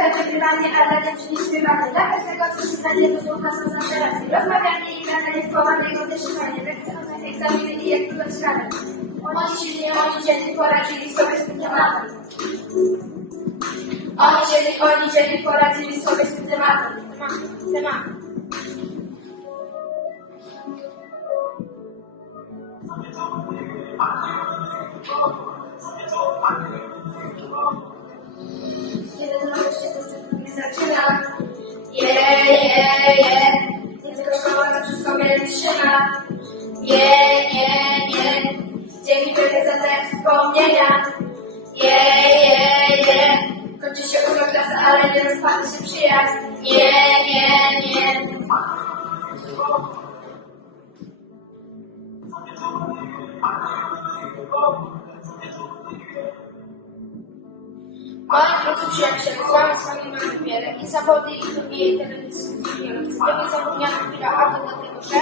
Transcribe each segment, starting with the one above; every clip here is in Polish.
W piłkę, wygrywanie, a dla dziewczyn śpiewanie. Dla każdego, się stanie, to są zawsze racje. Rozmawianie i gadanie, wchowanego wyszywanie. Lekcje, egzaminy i jak to szkale. Oni się nie, oni dzielnie poradzili sobie z tematem. Oni dzielnie, oni dzielnie poradzili sobie z tematem. Temat- Tematem. Zaczyna, je, je, je, nie tylko szkoła to przy sobie trzyma, nie, nie, nie, dzięki wielkie za te wspomnienia, je, je, je, kończy się ósma klasa, ale nie rozpadnie się przyjaźń, nie, nie, nie. Moi drodzy przyjaciele, z wami z wami mamy wiele i zawody, i turnieje, i telewizji, Chcemy zapomniana chwila, a to dlatego, że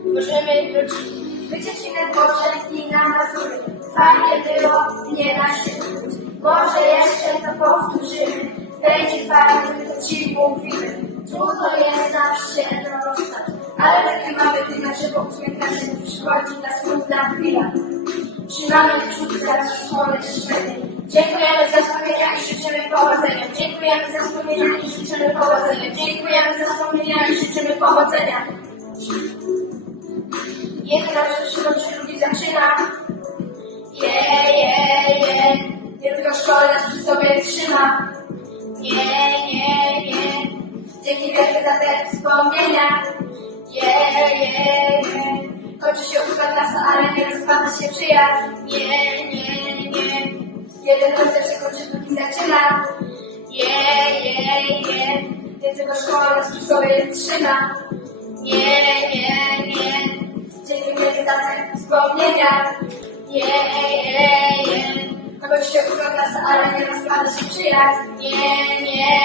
tworzymy rodziny. Wycieczki Boże i na Mazury, fajnie było, nie się ukryć. Może jeszcze to powtórzymy, będzie fajnie, to ci mówimy. Trudno jest zawsze się rozstać, ale takie mamy tyle, że po uśmiechach się przychodzi ta smutna chwila. Trzymamy kciuki za szkołę szwedy. Dziękujemy za wspomnienia i życzymy powodzenia. Dziękujemy za wspomnienia i życzymy powodzenia. Dziękujemy za wspomnienia i życzymy powodzenia. Nasz żywot się ludzi zaczyna. Je, je, je. Nie tylko szkoła nas przy sobie trzyma. Nie, nie, nie. Dzięki wielkie za te wspomnienia. Je, je, je. Kończy się ósma klasa, ale nie się przyjaźń. Nie, nie, nie. Jeden rozdział się kończy, drugi zaczyna. Je, je. Nie tylko szkoła nas przy sobie trzyma. Nie, nie, nie. Dzięki te wspomnienia. Je, je, je. Kończy się klasa, ale nie rozpada się przyjaźń. Nie, nie, nie.